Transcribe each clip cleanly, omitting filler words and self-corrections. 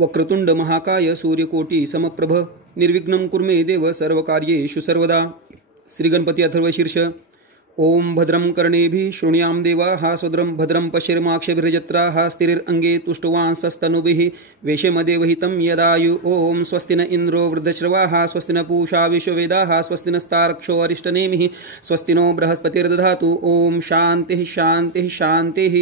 वक्रतुंड महाकाय सूर्यकोटी समप्रभ निर्विघ्नं कुर्मे देव सर्वकार्येषु सर्वदा। श्री गणपती अथर्वशीर्ष। ओम भद्रं कर्णेभिः शृणुयाम देवाः स्वद्रं भद्रं पश्येर्माक्षभिर्यजत्राः स्थिरैरङ्गे तुष्टुवांसस्तनुभिः वेशमदेवहितं यदायु। ओम स्वस्ति न इन्द्रो वृद्धश्रवाः स्वस्ति न पूषा विश्ववेदाः स्वस्ति नस्तार्क्ष्यो अरिष्टनेमिः स्वस्ति नो बृहस्पतिर्दधातु। ओम शान्तिः शान्तिः शान्तिः।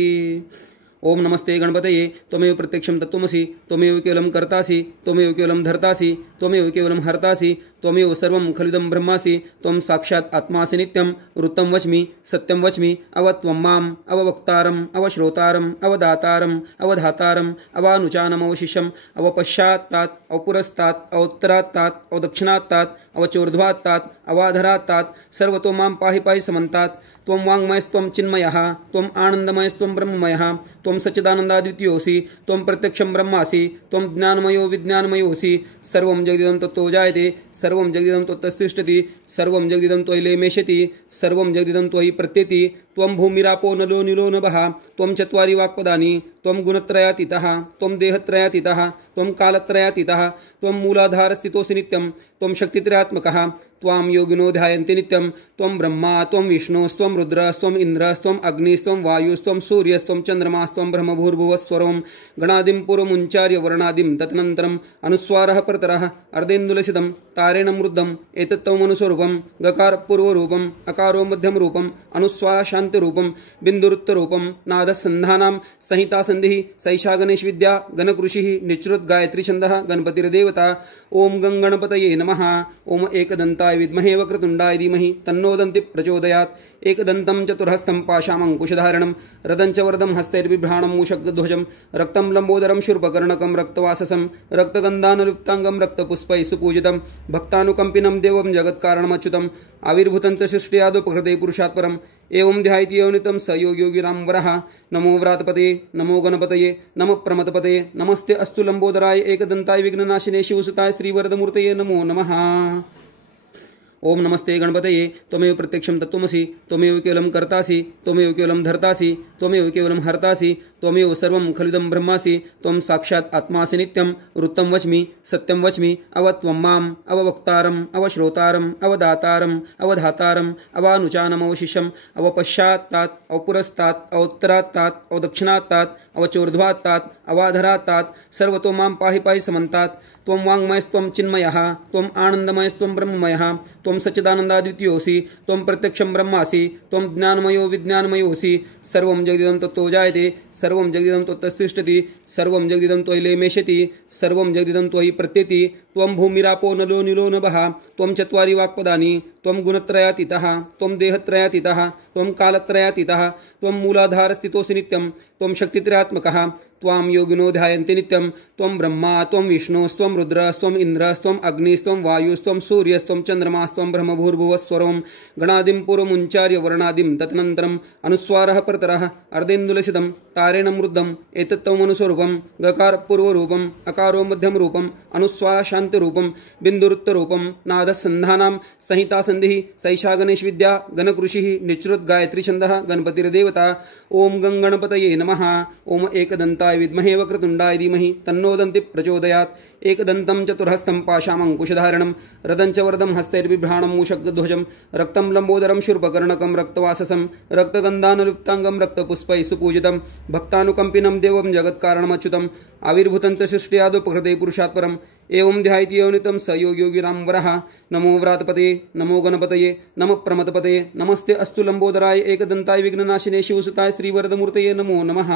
ओम नमस्ते गणपतये त्वमेव प्रत्यक्षं तत्त्वमसि त्वमेव केवलं कर्तासि त्वमेव केवलं धर्तासि त्वमेव केवलं हर्तासि त्वमेव सर्वं खलिदं ब्रह्मासि त्वं साक्षात् आत्मासि नित्यं वृत्तं वच्मि सत्यं वच्मि अवत्वं माम् अववक्तारम् अवश्रोतारम् अवदातारम् अवधातारम् अवानुचानमवशिष्यम् अवपश्चात्तात् अवपुरस्तात् अवोत्तरात्तात् अवदक्षिणात्तात् अवचोर्ध्वात्तात् अवाधरात्तात् सर्वतो मां पाहि पाहि समन्तात्। त्वं वाङ्मयस्त्वं चिन्मयः त्वम् आनन्दमयस्त्वं ब्रह्ममयः त्वं सच्चिदानन्दाद्वितीयोऽसि त्वं प्रत्यक्षं ब्रह्मासि त्वं ज्ञानमयो विज्ञानमयोऽसि। सर्वं जगदिदं तत्तो जायते सर्वं जगदिदं तत्तस्तिष्ठति सर्वं जगदिदं त्वयि लेमेष्यति सर्वं जगदिदं त्वयि प्रत्येति। त्वं भूमिरापो नलो निलो नभः त्वं चत्वारि वाक्पदानि त्वं गुणत्रयातीतः त्वं देहत्रयातीतः त्वं कालत्रयातीतः त्वं मूलाधारस्थितोऽसि नित्यं त्वं शक्तित्रयात्मकः त्वां योगिनो ध्यायन्ति नित्यं। त्वं ब्रह्मा त्वं विष्णुस्त्वं रुद्रस्त्वं इन्द्रस्त्वं अग्निस्त्वं वायुस्त्वं सूर्यस्त्वं चन्द्रमास्त्वं ब्रह्मभूर्भुवस्वरं गणादिं पूर्वमुच्चार्य वर्णादिं तदनन्तरम् अनुस्वारः परतरः अर्धेन्दुलसितं तारेण मृद्धम् एतत्त्वमनुस्वरूपं गकार पूर्वरूपम् अकारो मध्यम रूपम् अनुस्वार शान्तिरूपं बिन्दुरुत्तरूपं नादसन्धानां संहिता संधिः सैषा गणेश विद्या गणकृषिः निचृत गायत्री छन्दः गणपतिर्देवता। ओम गणपतये नमः। ओम एकदन्ताय विद्महे वक्रतुण्डाय धीमहि तन्नो दन्ति प्रचोदयात्। एकदन्तं चतुर्हस्तं पाशामङ्कुशधारणं रदं च वरदं हस्तैर्बिभ्राणं मूषकध्वजं रक्तं लम्बोदरं शूर्पकर्णकं रक्तवाससं रक्तगन्धानुलिप्ताङ्गं रक्तपुष्पैः सुपूजितं भक्तानुकम्पिनं देवं जगत्कारणमच्युतम् आविर्भूतं च सृष्ट्यादुपकृते पुरुषात् परम् एवं ध्यायति योनितं स योगियोगिरां वरः। नमो व्रातपते नमो गणपतये नमः प्रमथपते नमस्ते अस्तु लंबोदराय एकदन्ताय विघ्ननाशिने शिवसुताय श्रीवरदमूर्तये नमो नमः। ओम नमस्ते गणपतये त्वमेव प्रत्यक्षं तत्त्वमसि त्वमेव केवलं कर्तासि त्वमेव केवलं धर्तासि त्वमेव केवलं हर्तासि त्वमेव सर्वं खलिदं ब्रह्मासि त्वं साक्षात् आत्मासि नित्यं वृत्तं वच्मि सत्यं वच्मि अवत्वं माम् अववक्तारम् अवश्रोतारम् अवदातारम् अवधातारम् अवानुचानमवशिष्यम् अवपश्चात्तात् अवपुरस्तात् अवोत्तरात्तात् अवदक्षिणात्तात् अवचोर्ध्वात्तात् अवाधरात्तात् सर्वतो मां पाहि पाहि समन्तात्। त्वं वाङ्मयस्त्वं चिन्मयः त्वम् आनन्दमयस्त्वं ब्रह्ममयः त्वं सच्चिदानन्दाद्वितीयोऽसि त्वं प्रत्यक्षं ब्रह्मासि त्वं ज्ञानमयो विज्ञानमयोऽसि। सर्वं जगदिदं तत्तो जायते सर्वं जगदिदं तत्तस्तिष्ठति सर्वं जगदिदं त्वयि लेमेष्यति सर्वं जगदिदं त्वयि प्रत्येति। त्वं भूमिरापो नलो निलो नभः त्वं चत्वारि वाक्पदानि त्वं गुणत्रयातीतः त्वं देहत्रयातीतः त्वं कालत्रयातीतः त्वं मूलाधारस्थितोऽसि नित्यं त्वं शक्तित्रयात्मकः त्वां योगिनो ध्यायन्ति नित्यं। त्वं ब्रह्मा त्वं विष्णुस्त्वं रुद्रस्त्वं इन्द्रस्त्वं अग्निस्त्वं वायुस्त्वं सूर्यस्त्वं चन्द्रमास्त्वं ब्रह्मभूर्भुवस्वरं गणादिं पूर्वमुच्चार्य वर्णादिं तदनन्तरम् अनुस्वारः परतरः अर्धेन्दुलसितं तारेण मृद्धम् एतत्त्वमनुस्वरूपं गकार पूर्वरूपम् अकारो मध्यम रूपम् अनुस्वार शान्तिरूपं बिन्दुरुत्तरूपं नादसन्धानां संहिता संधिः सैषा गणेश विद्या गणकृषिः निचृत गायत्री छन्दः गणपतिर्देवता। ओम गणपतये नमः। ओम एकदन्ताय विद्महे वक्रतुण्डाय धीमहि तन्नो दन्ति प्रचोदयात्। एकदन्तं चतुर्हस्तं पाशामङ्कुशधारणं रदं च वरदं हस्तैर्बिभ्राणं मूषकध्वजं रक्तं लम्बोदरं शूर्पकर्णकं रक्तवाससं रक्तगन्धानुलिप्ताङ्गं रक्तपुष्पैः सुपूजितं भक्तानुकम्पिनं देवं जगत्कारणमच्युतम् आविर्भूतं च सृष्ट्यादुपकृते पुरुषात् परम् एवं ध्यायति योनितं स योगियोगिरां वरः। नमो व्रातपते नमो गणपतये नमः प्रमथपते नमस्ते अस्तु लंबोदराय एकदन्ताय विघ्ननाशिने शिवसुताय श्रीवरदमूर्तये नमो नमः।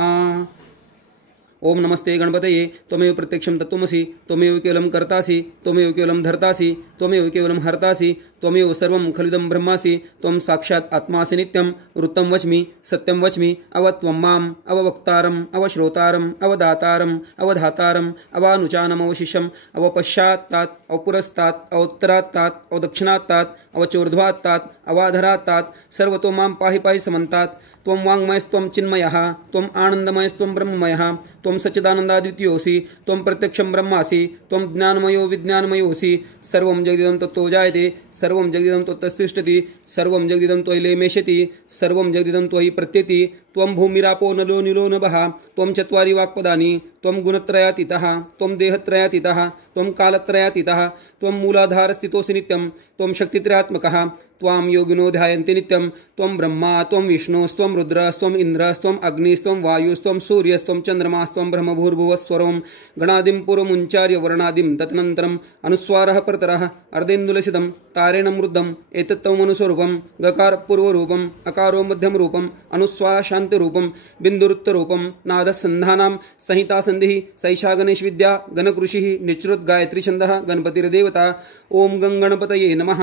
ओम नमस्ते गणपतये त्वमेव प्रत्यक्षं तत्त्वमसि त्वमेव केवलं कर्तासि त्वमेव केवलं धर्तासि त्वमेव केवलं हर्तासि त्वमेव सर्वं खलिदं ब्रह्मासि त्वं साक्षात् आत्मासि नित्यं वृत्तं वच्मि सत्यं वच्मि अवत्वं माम् अववक्तारम् अवश्रोतारम् अवदातारम् अवधातारम् अवानुचानमवशिष्यम् अवपश्चात्तात् अवपुरस्तात् अवोत्तरात्तात् अवदक्षिणात्तात् अवचोर्ध्वात्तात् अवाधरात्तात् सर्वतो मां पाहि पाहि समन्तात्। त्वं वाङ्मयस्त्वं चिन्मयः त्वम् आनन्दमयस्त्वं ब्रह्ममयः त्वं सच्चिदानन्दाद्वितीयोऽसि त्वं प्रत्यक्षं ब्रह्मासि त्वं ज्ञानमयो विज्ञानमयोऽसि। सर्वं जगदिदं तत्तो जायते सर्वं जगदिदं त्वत्तिष्ठति सर्वं जगदिदं त्वयि लेमेष्यति सर्वं जगदिदं त्वयि प्रत्येति त्वं भूमिरापो नलो निलो नभः त्वं चत्वारि वाक्पदानि त्वं गुणत्रयातीतः त्वं देहत्रयातीतः त्वं कालत्रयातीतः त्वं मूलाधारस्थितोऽसि नित्यं त्वं शक्तित्रयात्मकः त्वां योगिनो ध्यायन्ति नित्यं त्वं ब्रह्मा त्वं विष्णुस्त्वं रुद्रस्त्वं इन्द्रस्त्वं अग्निस्त्वं वायुस्त्वं सूर्यस्त्वं चन्द्रमास्त्वं ब्रह्मभूर्भुवस्वरं गणादिं पूर्वमुच्चार्य वर्णादिं तदनन्तरम् अनुस्वारः परतरः अर्धेन्दुलसितं तारेण मृद्धम् एतत्तमनुस्वरूपं गकारपूर्वरूपम् अकारो मध्यमरूपम् अनुस्वार शान्तिरूपं बिन्दुरुत्तरूपं नादसन्धानां संहितासन्धिः सैषा गणेशविद्या गणकृषिः निचृत गायत्री छन्दः गणपतिर्देवता ओम गणपतये नमः।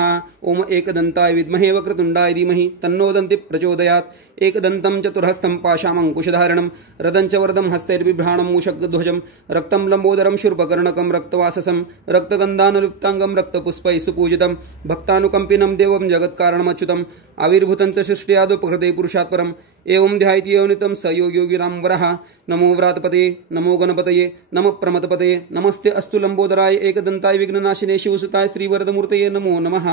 ओम एकदन्ताय विद्महे वक्रतुण्डाय धीमहि तन्नो दन्ति प्रचोदयात्। एकदन्तं चतुर्हस्तं पाशामङ्कुशधारणं रदं च वरदं हस्तैर्बिभ्राणं मूषकध्वजं रक्तं लम्बोदरं शूर्पकर्णकं रक्तवाससं रक्तगन्धानुलिप्ताङ्गं रक्तपुष्पैः सुपूजितं भक्तानुकम्पिनं देवं जगत्कारणमच्युतम् आविर्भूतं च सृष्ट्यादुपकृते पुरुषात् परम् एवं ध्यायति योनितं स योगियोगिनां वरः। नमो व्रातपते नमो गणपतये नमः प्रमथपते नमस्ते अस्तु लंबोदराय एकदन्ताय विघ्ननाशिने शिवसुताय श्रीवरदमूर्तये नमो नमः।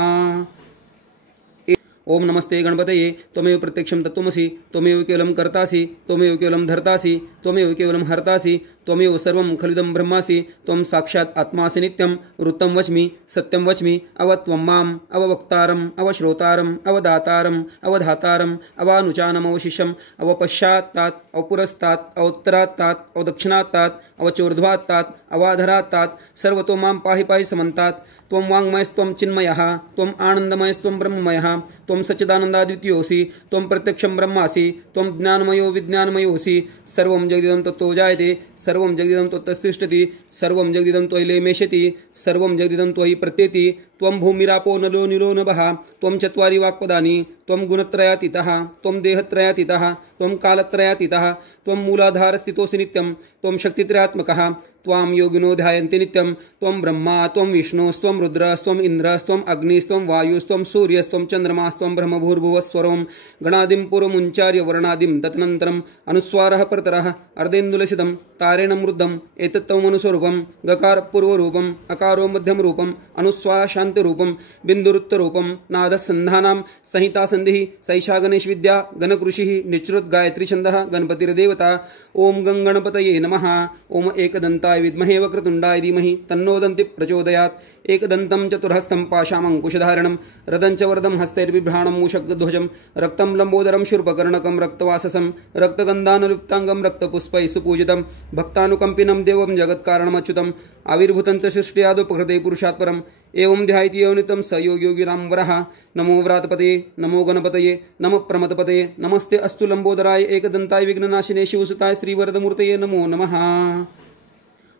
ओम नमस्ते गणपतये त्वमेव प्रत्यक्षं तत्त्वमसि त्वमेव केवलं कर्तासि त्वमेव केवलं धर्तासि त्वमेव केवलं हर्तासि त्वमेव सर्वं खलिदं ब्रह्मासि त्वं साक्षात् आत्मासि नित्यं ऋतं वच्मि सत्यं वच्मि अवत्वं माम् अववक्तारम् अवश्रोतारम् अवदातारम् अवधातारम् अवानुचानम् अवशिष्यम् अवपश्चात्तात् अवपुरस्तात् अवोत्तरात्तात् अवदक्षिणात्तात् अवचोर्ध्वात्तात् अवाधरात्तात् सर्वतो मां पाहि पाहि समन्तात्। त्वं वाङ्मयस्त्वं चिन्मयः त्वम् आनन्दमयस्त्वं ब्रह्ममयः त्वं सच्चिदानन्दाद्वितीयोऽसि त्वं प्रत्यक्षं ब्रह्मासि त्वं ज्ञानमयो विज्ञानमयोऽसि सर्वं जगदिदं तत्तो जायते सर्वं जगदिदं त्वत्तिष्ठति सर्वं जगदिदं त्वयि लेमेष्यति सर्वं जगदिदं त्वयि प्रत्येति त्वं भूमिरापो नलो निलो नभः त्वं चत्वारि वाक्पदानि त्वं गुणत्रयातीतः त्वं देहत्रयातीतः त्वं कालत्रयातीतः त्वं मूलाधारस्थितोऽसि नित्यं त्वं शक्तित्रयात्मकः त्वां योगिनो ध्यायन्ति नित्यं त्वं ब्रह्मा त्वं विष्णुस्त्वं रुद्रस्त्वं इन्द्रस्त्वं अग्निस्त्वं वायुस्त्वं सूर्यस्त्वं चन्द्रमास्त्वं ब्रह्मभूर्भुवस्वरं गणादिं पूर्वमुच्चार्य वर्णादिं तदनन्तरम् अनुस्वारः परतरः अर्धेन्दुलसितं तारेण मृद्धम् एतत्तमनुस्वरूपं गकारपूर्वरूपम् अकारो मध्यमरूपम् अनुस्वार शान्तिरूपं बिन्दुरुत्तरूपं नादसन्धानां संहितासन्धिः सैषा गणेशविद्या गणकृषिः निचृत गायत्री छन्दः गणपतिर्देवता ओम गणपतये नमः। ओम एकदन्ताय विद्महे वक्रतुण्डाय धीमहि तन्नो दन्ति प्रचोदयात्। एकदन्तं चतुर्हस्तं पाशामङ्कुशधारणं रदं च वरदं हस्तैर्बिभ्राणं मूषकध्वजं रक्तं लम्बोदरं शूर्पकर्णकं रक्तवाससं रक्तगन्धानुलिप्ताङ्गं रक्तपुष्पैः सुपूजितं भक्तानुकम्पिनं देवं जगत्कारणमच्युतम् आविर्भूतं च सृष्ट्यादुपकृते पुरुषात् परम् एवं ध्यायति योनितं स योगियोगिनां वरः। नमो व्रातपते नमो गणपतये नमः प्रमथपते नमस्ते अस्तु लंबोदराय एकदन्ताय विघ्ननाशिने शिवसुताय श्रीवरदमूर्तये नमो नमः।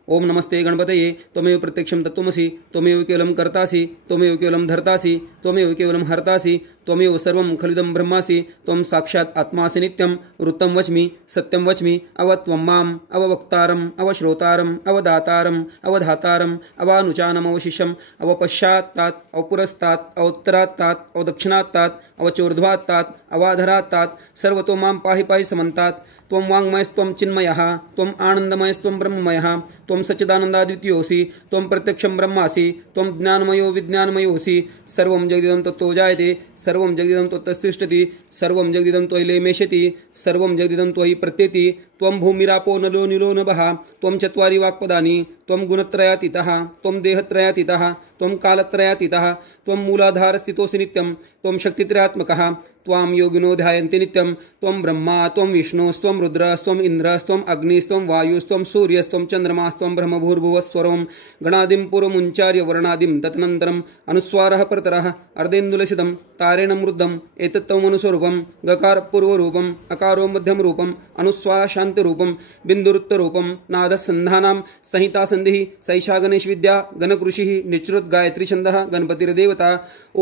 ओम नमस्ते गणपतये त्वमेव प्रत्यक्षं तत्त्वमसि त्वमेव केवलं कर्तासि त्वमेव केवलं धर्तासि त्वमेव केवलं हर्तासि त्वमेव सर्वं खलिदं ब्रह्मासि त्वं साक्षात् आत्मासि नित्यं ऋतं वच्मि सत्यं वच्मि अवत्वं माम् अववक्तारम् अवश्रोतारम् अवदातारम् अवधातारम् अवानुचानम् अवशिष्यम् अवपश्चात्तात् अवपुरस्तात् अवोत्तरात्तात् अवदक्षिणात्तात् अवचोर्ध्वात्तात् अवाधरात्तात् सर्वतो मां पाहि पाहि समन्तात्। त्वं वाङ्मयस्त्वं चिन्मयः त्वम् आनन्दमयस्त्वं ब्रह्ममयः त्वं सच्चिदानन्दाद्वितीयोऽसि त्वं प्रत्यक्षं ब्रह्मासि त्वं ज्ञानमयो विज्ञानमयोऽसि सर्वं जगदिदं तत्तो जायते सर्वं जगदिदं त्वत्तिष्ठति सर्वं जगदिदं त्वयि लेमेष्यति सर्वं जगदिदं त्वयि प्रत्येति त्वं भूमिरापो नलो निलो नभः त्वं चत्वारि वाक्पदानि त्वं गुणत्रयातीतः त्वं देहत्रयातीतः त्वं कालत्रयातीतः त्वं मूलाधारस्थितोऽसि नित्यं त्वं शक्तित्रयात्मकः त्वां योगिनो ध्यायन्ति नित्यं त्वं ब्रह्मा त्वं विष्णुस्त्वं रुद्रस्त्वं इन्द्रस्त्वं अग्निस्त्वं वायुस्त्वं सूर्यस्त्वं चन्द्रमास्त्वं ब्रह्मभूर्भुवस्वरं गणादिं पूर्वमुच्चार्य वर्णादिं तदनन्तरम् अनुस्वारः परतरः अर्धेन्दुलसितं तारेण मृद्धम् एतत्तमनुस्वरूपं गकारपूर्वरूपम् अकारो मध्यमरूपम् अनुस्वार शान्तिरूपं बिन्दुरुत्तरूपं नादसन्धानां संहितासन्धिः सैषा गणेशविद्या गणकृषिः निचृत गायत्री छन्दः गणपतिर्देवता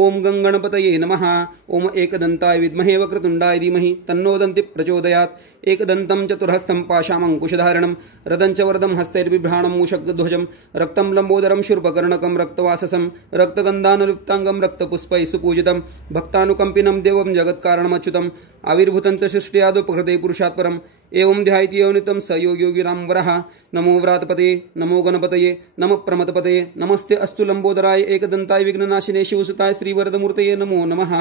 ओम गणपतये नमः। ओम एकदन्ताय विद्महे वक्रतुण्डाय धीमहि तन्नो दन्ति प्रचोदयात्। एकदन्तं चतुर्हस्तं पाशामङ्कुशधारणं रदं च वरदं हस्तैर्बिभ्राणं मूषकध्वजं रक्तं लम्बोदरं शूर्पकर्णकं रक्तवाससं रक्तगन्धानुलिप्ताङ्गं रक्तपुष्पैः सुपूजितं भक्तानुकम्पिनं देवं जगत्कारणमच्युतम् आविर्भूतं च सृष्ट्यादुपकृते पुरुषात् परम् एवं ध्यायति योनितं स योगियोगिरां वरः। नमो व्रातपतये नमो गणपतये नमः प्रमथपतये नमस्ते अस्तु लंबोदराय एकदंताय विघ्ननाशिने शिवसुताय श्रीवरदमूर्तये नमो नमः।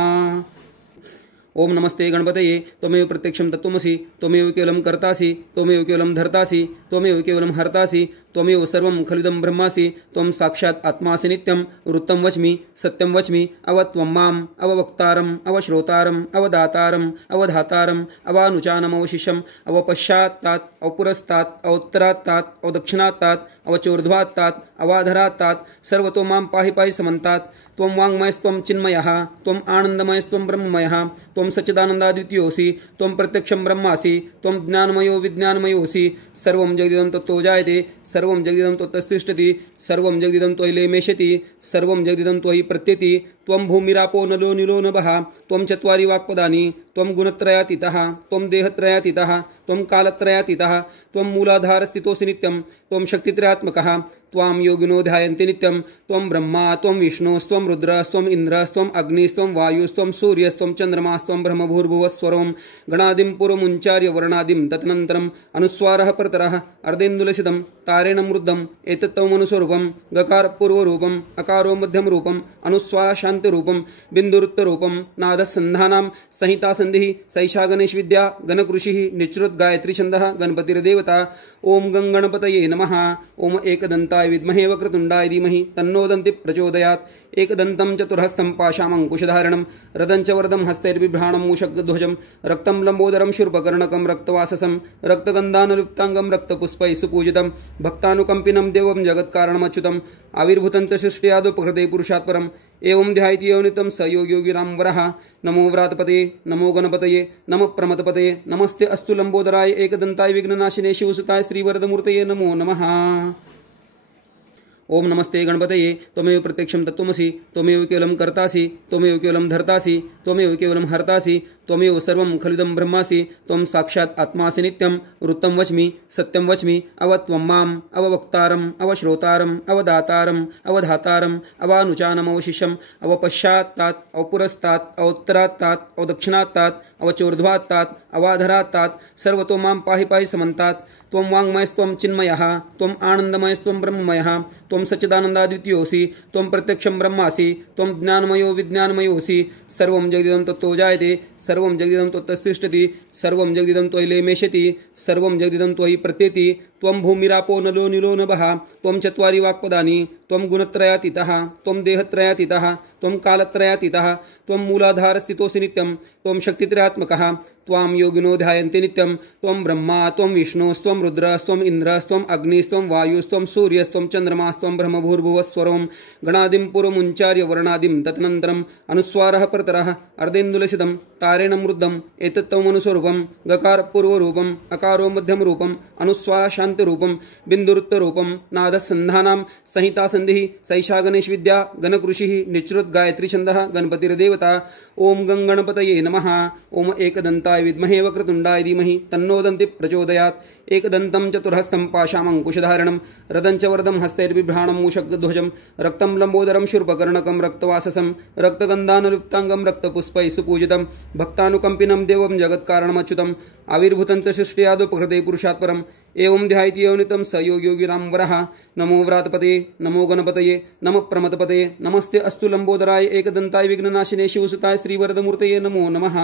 ओम नमस्ते गणपतये त्वमेव प्रत्यक्षं तत्त्वमसि त्वमेव केवलं कर्तासि त्वमेव केवलं धर्तासि त्वमेव केवलं हर्तासि त्वमेव सर्वं खलिदं ब्रह्मासि त्वं साक्षात् आत्मासि नित्यं वृत्तं वच्मि सत्यं वच्मि अवत्वं माम् अववक्तारम् अवश्रोतारम् अवदातारम् अवधातारम् अवानुचानम् अवशिष्यम् अवपश्चात्तात् अवपुरस्तात् अवोत्तरात्तात् अवदक्षिणात्तात् अवचोर्ध्वात्तात् अवाधरात्तात् सर्वतो मां पाहि पाहि समन्तात्। त्वं वाङ्मयस्त्वं चिन्मयः त्वं आनन्दमयस्त्वं ब्रह्ममयः त्वं सच्चिदानन्दाद्वितीयोऽसि त्वं प्रत्यक्षं ब्रह्मासि त्वं ज्ञानमयो विज्ञानमयोऽसि सर्वं जगदिदं तत्तो जायते सर्वं जगदिदं त्वत्तिष्ठति सर्वं जगदिदं त्वयि लेमेष्यति सर्वं जगदिदं त्वयि प्रत्यति त्वं भूमिरापो नलो निलो नभः त्वं चत्वारि वाक्पदानि त्वं गुणत्रयातीतः त्वं देहत्रयातीतः त्वं कालत्रयातीतः त्वं मूलाधारस्थितोऽसि नित्यं त्वं शक्तित्रयात्मकः त्वां योगिनो ध्यायन्ति नित्यं त्वं ब्रह्मा त्वं विष्णुस्त्वं रुद्रस्त्वं इन्द्रस्त्वं अग्निस्त्वं वायुस्त्वं सूर्यस्त्वं चन्द्रमास्त्वं ब्रह्मभूर्भुवस्वरं गणादिं पूर्वमुच्चार्य वर्णादिं तदनन्तरम् अनुस्वारः परतरः अर्धेन्दुलसितं तारेण मृद्धम् एतत्तमनुस्वरूपं गकारपूर्वरूपम् अकारो मध्यमरूपम् अनुस्वार शान्तरूपं बिन्दुरुत्तरूपं नादसन्धानां संहितासन्धिः सैषा गणेशविद्या गणकृषिः निचृत गायत्री छन्दः गणपतिर्देवता। ओम गणपतये नमः। ओम एकदन्ताय विद्महे वक्रतुण्डाय धीमहि तन्नो दन्ति प्रचोदयात्। एकदन्तं चतुर्हस्तं पाशामङ्कुशधारणं रदं च वरदं हस्तैर्बिभ्राणं मूषकध्वजं रक्तं लम्बोदरं शूर्पकर्णकं रक्तवाससं रक्तगन्धानुलिप्ताङ्गं रक्तपुष्पैः सुपूजितं भक्तानुकम्पिनं देवं जगत्कारणमच्युतम् आविर्भूतं च सृष्ट्यादुपकृते पुरुषात् परम्। एवं ध्यायति योनितं स योगियोगिरां वरः। नमो व्रातपतये नमो गणपतये नमः प्रमथपतये नमस्ते अस्तु लंबोदराय एकदंताय विघ्ननाशिने शिवसुताय श्रीवरदमूर्तये नमो नमः। ओम नमस्ते गणपतये त्वमेव प्रत्यक्षं तत्त्वमसि त्वमेव केवलं कर्तासि त्वमेव केवलं धर्तासि त्वमेव केवलं हर्तासि त्वमेव सर्वं खलिदं ब्रह्मासि त्वं साक्षात् आत्मासि नित्यं वृत्तं वच्मि सत्यं वच्मि अवत्वं माम् अववक्तारम् अवश्रोतारम् अवदातारम् अवधातारम् अवानुचानम् अवशिष्यम् अवपश्चात्तात् अवपुरस्तात् अवोत्तरात्तात् अवदक्षिणात्तात् अवचोर्ध्वात्तात् अवाधरात्तात् सर्वतो मां पाहि पाहि समन्तात्। त्वं वाङ्मयस्त्वं चिन्मयः त्वं आनन्दमयस्त्वं ब्रह्ममयः त्वं सच्चिदानन्दाद्वितीयोऽसि त्वं प्रत्यक्षं ब्रह्मासि त्वं ज्ञानमयो विज्ञानमयोऽसि सर्वं जगदिदं तत्तो जायते सर्वं जगदिदं त्वत्तिष्ठति सर्वं जगदिदं त्वयि लेमेष्यति सर्वं जगदिदं त्वयि प्रत्यति त्वं भूमिरापो नलो निलो नभः त्वं चत्वारि वाक्पदानि त्वं गुणत्रयातीतः त्वं देहत्रयातीतः त्वं कालत्रयातीतः त्वं मूलाधारस्थितोऽसि नित्यं त्वं शक्तित्रयात्मकः त्वां योगिनो ध्यायन्ति नित्यं त्वं ब्रह्मा त्वं विष्णुस्त्वं रुद्रस्त्वं इन्द्रस्त्वं अग्निस्त्वं वायुस्त्वं सूर्यस्त्वं चन्द्रमास्त्वं ब्रह्मभूर्भुवस्वरं गणादिं पूर्वमुच्चार्य वर्णादिं तदनन्तरम् अनुस्वारः परतरः अर्धेन्दुलसितं तारेण मृद्धम् एतत्तमनुस्वरूपं गकारपूर्वरूपम् अकारो मध्यमरूपम् अनुस्वार शान्तरूपं बिन्दुरुत्तरूपं नादसन्धानां संहितासन्धिः सैषा गणेशविद्या गणकृषिः निचृत गायत्री छन्दः गणपतिर्देवता। ओम गणपतये नमः। ओम एकदन्ताय विद्महे वक्रतुण्डाय धीमहि तन्नो दन्ति प्रचोदयात्। एकदन्तं चतुर्हस्तं पाशामङ्कुशधारणं रदं च वरदं हस्तैर्बिभ्राणं मूषकध्वजं रक्तं लम्बोदरं शूर्पकर्णकं रक्तवाससं रक्तगन्धानुलिप्ताङ्गं रक्तपुष्पैः सुपूजितं भक्तानुकम्पिनं देवं जगत्कारणमच्युतम् आविर्भूतं च सृष्ट्यादुपकृते पुरुषात् परम्। एवं ध्यायति योनितं स योगियोगिरां वरः। नमो व्रातपतये नमो गणपतये नमः प्रमथपतये नमस्ते अस्तु लंबोदराय एकदंताय विघ्ननाशिने शिवसुताय श्रीवरदमूर्तये नमो नमः।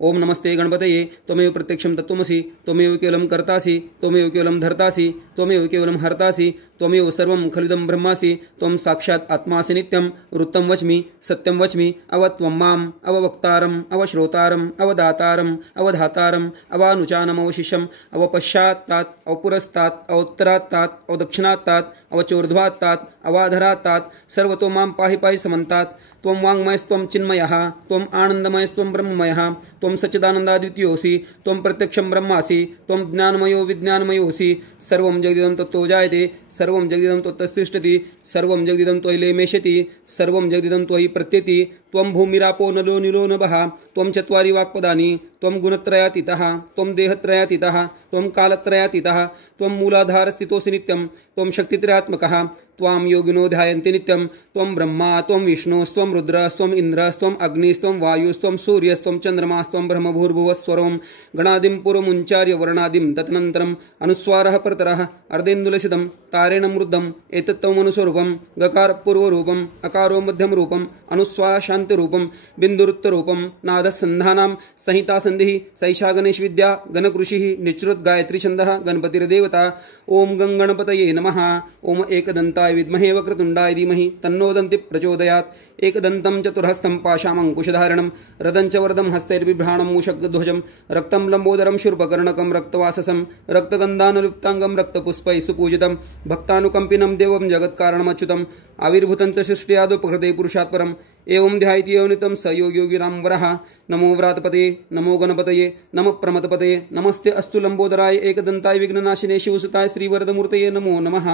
ओम नमस्ते गणपतये त्वमेव प्रत्यक्षं तत्त्वमसि त्वमेव केवलं कर्तासि त्वमेव केवलं धर्तासि त्वमेव केवलं हर्तासि त्वमेव सर्वं खलिदं ब्रह्मासि त्वं साक्षात् आत्मासि नित्यं वृत्तं वच्मि सत्यं वच्मि अवत्वं माम् अववक्तारम् अवश्रोतारम् अवदातारम् अवधातारम् अवानुचानम् अवशिष्यम् अवपश्चात्तात् अवपुरस्तात् अवोत्तरात्तात् अवदक्षिणात्तात् अवचोर्ध्वात्तात् अवाधरात्तात् सर्वतो मां पाहि पाहि समन्तात्। त्वं वाङ्मयस्त्वं चिन्मयः त्वं आनन्दमयस्त्वं ब्रह्ममयः त्वं सच्चिदानन्दाद्वितीयोऽसि त्वं प्रत्यक्षं ब्रह्मासि त्वं ज्ञानमयो विज्ञानमयोऽसि सर्वं जगदिदं तत्तो जायते सर्वं जगदिदं त्वत्तिष्ठति सर्वं जगदिदं त्वयि लेमेष्यति सर्वं जगदिदं त्वयि प्रत्यति त्वं भूमिरापो नलो निलो नभः त्वं चत्वारि वाक्पदानि त्वं गुणत्रयातीतः त्वं देहत्रयातीतः त्वं कालत्रयातीतः त्वं मूलाधारस्थितोऽसि नित्यं त्वं शक्तित्रयात्मकः त्वां योगिनो ध्यायन्ति नित्यं त्वं ब्रह्मा त्वं विष्णुस्त्वं रुद्रस्त्वं इन्द्रस्त्वं अग्निस्त्वं वायुस्त्वं सूर्यस्त्वं चन्द्रमास्त्वं तन्नादस्सन्धानां ब्रह्मभूर्भुवस्वरं गणादिं पूर्वमुच्चार्य वर्णादिं तदनन्तरम् अनुस्वारः परतरः अर्धेन्दुलसितं तारेण मृद्धम् एतत्तमनुस्वरूपं गकारपूर्वरूपम् अकारो मध्यमरूपम् अनुस्वारशान्तिरूपं बिन्दुरुत्तरूपं नादसन्धानां संहितासन्धिः सैषा गणेशविद्या गणकृषिः निश्रुतगायत्रीछन्दः गणपतिर्देवता ओम गणपतये नमः। ओम एकदन्ताय विद्महे वक्रतुण्डाय धीमहि तन्नो दन्तिः प्रचोदयात्। एकदन्तं चतुर्हस्तं पाशामङ्कुशधारणं रदं च वरदं हस्तैर्बिभ्राणं मूषकध्वजं रक्तं लम्बोदरं शूर्पकर्णकं रक्तवाससं रक्तगन्धानुलिप्ताङ्गं रक्तपुष्पैः सुपूजितं भक्तानुकम्पिनं देवं जगत्कारणमच्युतम् आविर्भूतं च सृष्ट्यादुपकृते पुरुषात् परम् एवं ध्यायति योनितं स योगियोगिरां वरः। नमो व्रातपते नमो गणपतये नमः प्रमथपतये नमस्ते अस्तु लंबोदराय एकदन्ताय विघ्ननाशिने शिवसुताय श्रीवरदमूर्तये नमो नमः।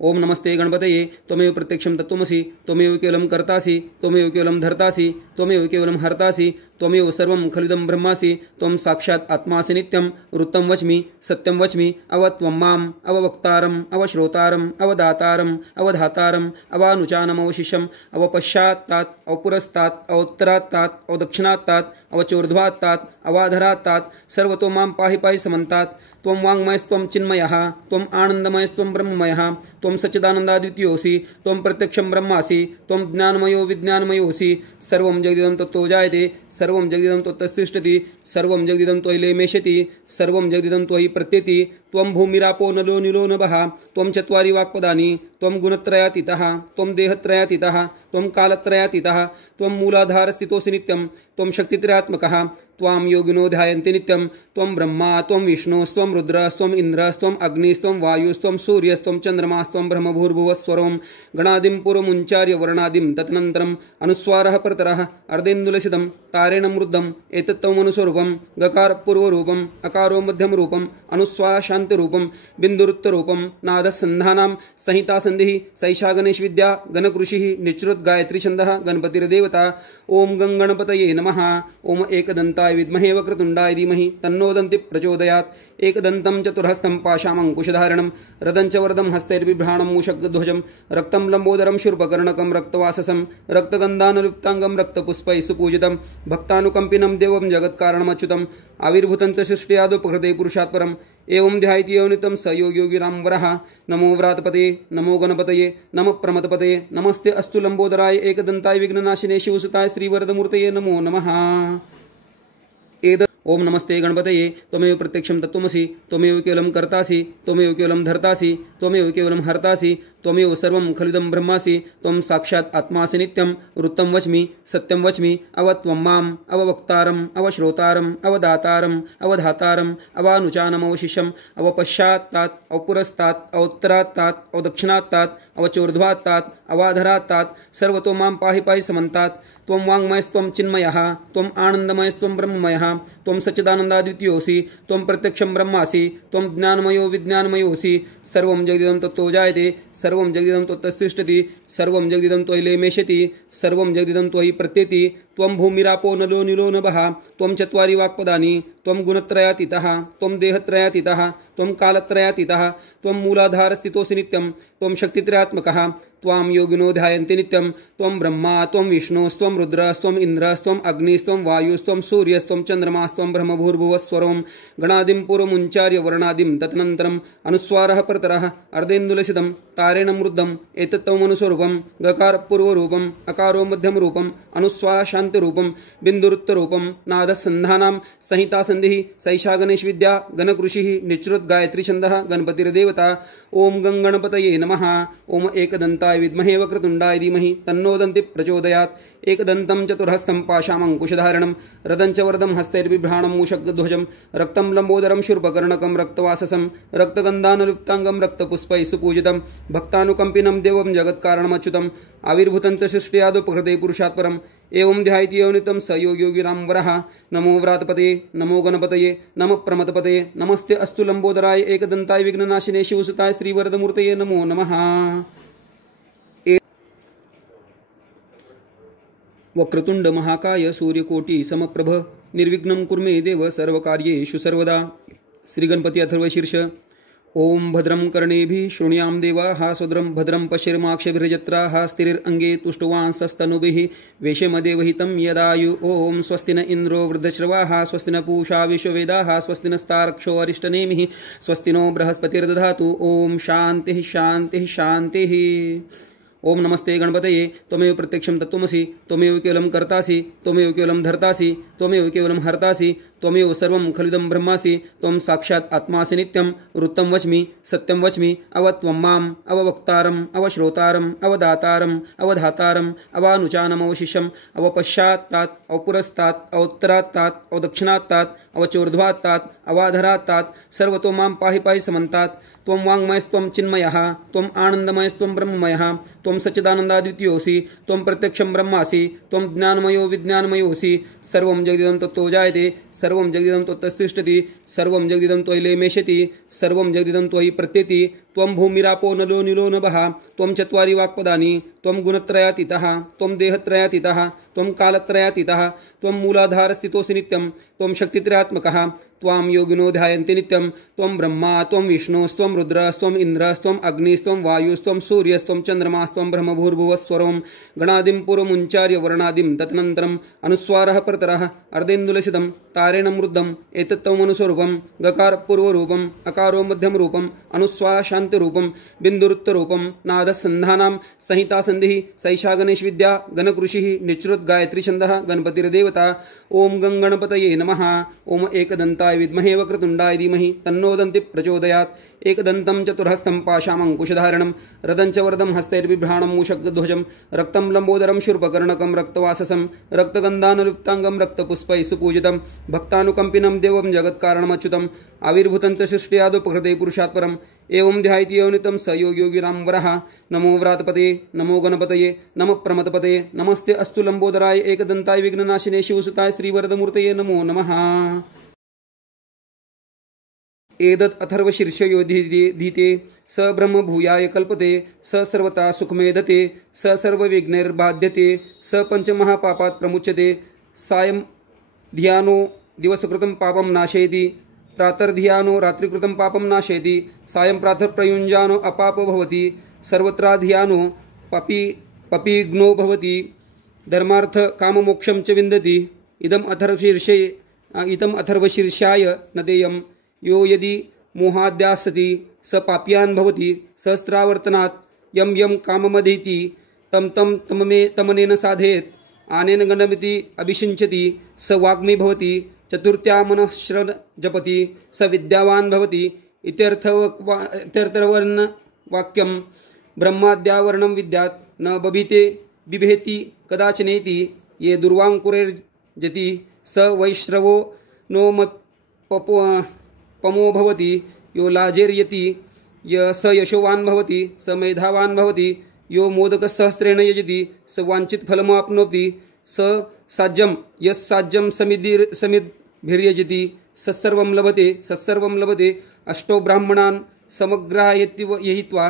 ओम नमस्ते गणपतये त्वमेव प्रत्यक्षं तत्त्वमसि त्वमेव केवलं कर्तासि त्वमेव केवलं धर्तासि त्वमेव केवलं हर्तासि त्वमेव सर्वं खलिदं ब्रह्मासि त्वं साक्षात् आत्मासि नित्यं वृत्तं वच्मि सत्यं वच्मि अवत्वं माम् अववक्तारम् अवश्रोतारम् अवदातारम् अवधातारम् अवानुचानम् अवशिष्यम् अवपश्चात्तात् अवपुरस्तात् अवोत्तरात्तात् अवदक्षिणात्तात् अवचोर्ध्वात्तात् अवाधरात्तात् सर्वतो मां पाहि पाहि समन्तात्। त्वं वाङ्मयस्त्वं चिन्मयः त्वम् आनन्दमयस्त्वं ब्रह्ममयः त्वं सच्चिदानन्दाद्वितीयोऽसि त्वं प्रत्यक्षं ब्रह्मासि त्वं ज्ञानमयो विज्ञानमयोऽसि सर्वं जगदिदं तत्तो जायते सर्वं जगदिदं त्वत्तिष्ठति सर्वं जगदिदं त्वयि लेमेष्यति सर्वं जगदिदं त्वयि प्रत्येति त्वं भूमिरापो नलो निलो नभः त्वं चत्वारि वाक्पदानि त्वं गुणत्रयातीतः त्वं देहत्रयातीतः त्वं कालत्रयातीतः त्वं मूलाधारस्थितोऽसि नित्यं त्वं शक्तित्रयात्मकः त्वां योगिनो ध्यायन्ति नित्यं त्वं ब्रह्मा त्वं विष्णुस्त्वं रुद्रस्त्वम् इन्द्रस्त्वम् अग्निस्त्वं वायुस्त्वं सूर्यस्त्वं चन्द्रमास्त्वं ब्रह्मभूर्भुवस्वरं गणादिं पूर्वमुच्चार्य वर्णादिं तदनन्तरम् अनुस्वारः परतरः अर्धेन्दुलसितं तारेण मृद्धम् एतत्तमनुस्वरूपं गकारपूर्वरूपम् अकारो मध्यमरूपम् अनुस्वारशान्तिरूपं बिन्दुरुत्तरूपं नादसन्धानां संहितासन्धिः सैषा गणेशविद्या गणकृषिः निश्रुतगायत्रीछन्दः गणपतिर्देवता ओम गणपतये नमः। ओम एकदन्ताय विद्महे वक्रतुण्डाय धीमहि तन्नो दन्तिः प्रचोदयात्। एकदन्तं चतुर्हस्तं पाशामङ्कुशधारणं रदं च वरदं हस्तैर्बिभ्राणं मूषकध्वजं रक्तं लम्बोदरं शूर्पकर्णकं रक्तवाससं रक्तगन्धानुलिप्ताङ्गं रक्तपुष्पैः सुपूजितं भक्तानुकम्पिनं देवं जगत्कारणमच्युतम् आविर्भूतं च सृष्ट्यादुपकृते पुरुषात् परम् एवं ध्यायति योनितं स योगियोगिरां वरः। नमो व्रातपते नमो गणपतये नमः प्रमथपतये नमस्ते अस्तु लंबोदराय एकदन्ताय विघ्ननाशिने शिवसुताय श्रीवरदमूर्तये नमो नमः। ओम नमस्ते गणपतये त्वमेव प्रत्यक्षं तत्त्वमसि त्वमेव केवलं कर्तासि त्वमेव केवलं धर्तासि त्वमेव केवलं हर्तासि त्वमेव सर्वं खलिदं ब्रह्मासि त्वं साक्षात् आत्मासि नित्यं वृत्तं वच्मि सत्यं वच्मि अवत्वं माम् अववक्तारम् अवश्रोतारम् अवदातारम् अवधातारम् अवानुचानम् अवशिष्यम् अवपश्चात्तात् अवपुरस्तात् अवोत्तरात्तात् अवदक्षिणात्तात् अवचोर्ध्वात्तात् अवाधरात्तात् सर्वतो मां पाहि पाहि समन्तात्। त्वं वाङ्मयस्त्वं चिन्मयः त्वम् आनन्दमयस्त्वं ब्रह्ममयः त्वं सच्चिदानन्दाद्वितीयोऽसि त्वं प्रत्यक्षं ब्रह्मासि त्वं ज्ञानमयो विज्ञानमयोऽसि सर्वं जगदिदं तत्तो जायते सर्वं जगदिदं त्वत्तिष्ठति सर्वं जगदिदं त्वयि लेमेष्यति सर्वं जगदिदं त्वयि प्रत्येति त्वं भूमिरापो नलो निलो नभः त्वं चत्वारि वाक्पदानि त्वं गुणत्रयातीतः त्वं देहत्रयातीतः त्वं कालत्रयातीतः त्वं मूलाधारस्थितोऽसि नित्यं त्वं शक्तित्रयात्मकः त्वां योगिनो ध्यायन्ति नित्यं त्वं ब्रह्मा त्वं विष्णुस्त्वं रुद्रस्त्वम् इन्द्रस्त्वम् अग्निस्त्वं वायुस्त्वं सूर्यस्त्वं चन्द्रमास्त्वं ब्रह्मभूर्भुवस्वरं गणादिं पूर्वमुच्चार्य वर्णादिं तदनन्तरम् अनुस्वारः परतरः अर्धेन्दुलसितं तारेण मृद्धम् एतत्तमनुस्वरूपं गकारपूर्वरूपम् अकारो मध्यमरूपम् अनुस्वारशान्तिरूपं बिन्दुरुत्तरूपं नादसन्धानां संहितासन्धिः सैषा गणेशविद्या गणकृषिः निश्रुतगायत्रीछन्दः गणपतिर्देवता ओम गणपतये नमः। ओम एकदन्ताय विद्महे वक्रतुण्डाय धीमहि तन्नो दन्तिः प्रचोदयात्। एकदन्तं चतुर्हस्तं पाशामङ्कुशधारणं रदं च वरदं हस्तैर्बिभ्राणं मूषकध्वजं रक्तं लम्बोदरं शूर्पकर्णकं रक्तवाससं रक्तगन्धानुलिप्ताङ्गं रक्तपुष्पैः सुपूजितं भक्तानुकम्पिनं देवं जगत्कारणमच्युतम् आविर्भूतं च सृष्ट्यादुपकृते पुरुषात् परम् एवं ध्यायति योनितं स योगियोगिरां वरः। नमो व्रातपते नमो गणपतये नमः प्रमथपतये नमस्ते अस्तु लंबोदराय एकदन्ताय विघ्ननाशिने शिवसुताय श्रीवरदमूर्तये नमो नमः। वक्रतुंड महाकाय सूर्यकोटि समप्रभ निर्विघ्नं कुरु मे देव सर्वकार्येषु सर्वदा। श्री गणपती अथर्वशीर्ष। ओम भद्रं कर्णेभिः शृणुयाम देवाः स्वद्रं भद्रं पश्येमाक्षभिर्यजत्राः स्थिरैरङ्गे तुष्टुवांसस्तनुभिः वेशमदेवहितं यदायु। ओम स्वस्ति न इन्द्रो वृद्धश्रवाः स्वस्ति न पूषा विश्ववेदाः स्वस्ति नस्तार्क्ष्यो अरिष्टनेमिः स्वस्ति नो बृहस्पतिर्दधातु। ओम शान्तिः शान्तिः शान्तिः। ओम नमस्ते गणपतये त्वमेव प्रत्यक्षं तत्त्वमसि त्वमेव केवलं कर्तासि त्वमेव केवलं धर्तासि त्वमेव केवलं हर्तासि त्वमेव सर्वं खलिदं ब्रह्मासि त्वं साक्षात् आत्मासि नित्यं वृत्तं वच्मि सत्यं वच्मि अवत्वं माम् अववक्तारम् अवश्रोतारम् अवदातारम् अवधातारम् अवानुचानम् अवशिष्यम् अवपश्चात्तात् अवपुरस्तात् अवोत्तरात्तात् अवदक्षिणात्तात् अवचोर्ध्वात्तात् अवाधरात्तात् सर्वतो मां पाहि पाहि समन्तात्। त्वं वाङ्मयस्त्वं चिन्मयः त्वम् आनन्दमयस्त्वं ब्रह्ममयः त्वं सच्चिदानन्दाद्वितीयोऽसि त्वं प्रत्यक्षं ब्रह्मासि त्वं ज्ञानमयो विज्ञानमयोऽसि सर्वं जगदिदं तत्तो जायते सर्वं जगदिदं त्वत्तिष्ठति सर्वं जगदिदं त्वयि लेमेष्यति सर्वं जगदिदं त्वयि प्रत्येति। त्वं भूमिरापो नलो निलो नभः त्वं चत्वारि वाक्पदानि त्वं गुणत्रयातीतः त्वं देहत्रयातीतः त्वं कालत्रयातीतः त्वं मूलाधारस्थितोऽसि नित्यं त्वं शक्तित्रयात्मकः त्वां योगिनो ध्यायन्ति नित्यं त्वं ब्रह्मा त्वं विष्णुस्त्वं रुद्रस्त्वं इन्द्रस्त्वं अग्निस्त्वं वायुस्त्वं सूर्यस्त्वं चन्द्रमास्त्वं ब्रह्मभूर्भुवस्वरं गणादिं पूर्वमुच्चार्य वर्णादिं तदनन्तरम् अनुस्वारः परतरः अर्धेन्दुलसितं तारेण मृद्धम् एतत्त्वमनुस्वरूपं गकारपूर्वरूपम् अकारो मध्यमरूपम् अनुस्वार शान्तिरूपं बिन्दुरुत्तरूपं नादसन्धानां संहितासन्धिः सैषा गणेशविद्या गणकृषिः निच्रुत गायत्री छन्दः गणपतिर्देवता। ओम गणगणपतये नमः। ओम एकदन्ताय विद्महे वक्रतुण्डाय धीमहि तन्नो दन्ति प्रचोदयात्। एकदन्तं चतुर्हस्तं पाशामङ्कुशधारणं रदं च वरदं हस्तैर्बिभ्राणं मूषकध्वजं रक्तं लम्बोदरं शूर्पकर्णकं रक्तवाससं रक्तगन्धानुलिप्ताङ्गं रक्तपुष्पैः सुपूजितं भक्तानुकम्पिनं देवं जगत्कारणमच्युतम् आविर्भूतं च सृष्ट्यादुपकृते पुरुषात् परम् एवं ध्यायति योनितं स योगियोगिनां वरः। नमो व्रातपते नमो गणपतये नमः प्रमथपतये नमस्ते अस्तु लंबोदराय एकदन्ताय विघ्ननाशिने शिवसुताय श्रीवरदमूर्तये नमो नमः। एतत् अथर्वशीर्षयोधीते स ब्रह्म भूयाय कल्पते स सर्वता सुखमेधते स सर्वविघ्नैर्बाध्यते स पंचमहापापात् प्रमुच्यते। सायं ध्यानो दिवसकृतं पापं नाशयति प्रातर्ध्यानो रात्रिकृतं पापं नाशयति सायं प्रातःप्रयुञ्जानो अपापो भवति सर्वत्राध्यानो पपिघ्नो भवति धर्मार्थ काममोक्षं च विन्दति। इदम् अथर्वशीर्षाय न देयं यो यदि मोहाद्यासति स पाप्यान् भवति सहस्रावर्तनात् यं यं काममधीति तं तं तमनेन साधयेत् आनेन गणमिति अभिषिञ्चति स वाग्मी भवति चतुर्थ्या मनःश्रवण जपति स विद्यावान् भवति। इत्यर्थवर्ण वाक्यं ब्रह्माद्यावरणं विद्यात् न बिभेति कदाचनेति ये दुर्वाङ्कुरैर्जति स वैश्रवो नो पमो भवति यो लाजेर्यति स यशोवान् भवति स मेधावान् भवति यो मोदकसहस्रेण यजति स वाञ्छित फलमाप्नोति स साज्यं यस्साज्यं समिद्भिर्यजति सत्सर्वं लभते। अष्टो ब्राह्मणान् समग्राहयित्वा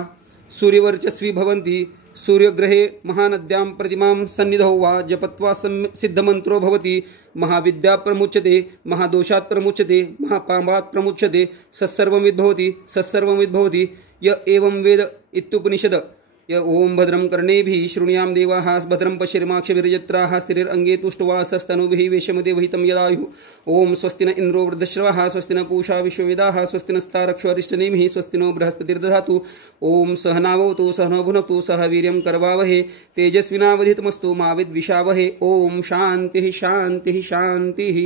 सूर्यवर्चस्वी भवन्ति सूर्यग्रहे महानद्यां प्रतिमां सन्निधौ वा जपत्वा सिद्धमन्त्रो भवति। महाविद्या प्रमुच्यते महादोषात् प्रमुच्यते महापापात् प्रमुच्यते सत्सर्वं विद्भवति य एवं वेद इत्युपनिषद। य ओम भद्रं कर्णेभिः शृणुयाम देवाः भद्रं पश्येमाक्षभिर्यजत्राः स्थिरैरङ्गे तुष्टुवांसस्तनुभिः वेशमदेवहितं यदायुः। ओम स्वस्ति न इन्द्रो वृद्धश्रवाः स्वस्ति न पूषा विश्ववेदाः स्वस्ति नस्तार्क्ष्यो अरिष्टनेमिः स्वस्ति नो बृहस्पतिर्दधातु। ओम सहनावतु सहनो भुनक्तु सह वीर्यं करवावहे तेजस्विनावधीतमस्तु मा विद्विषावहे। ओम शान्तिः शान्तिः शान्तिः।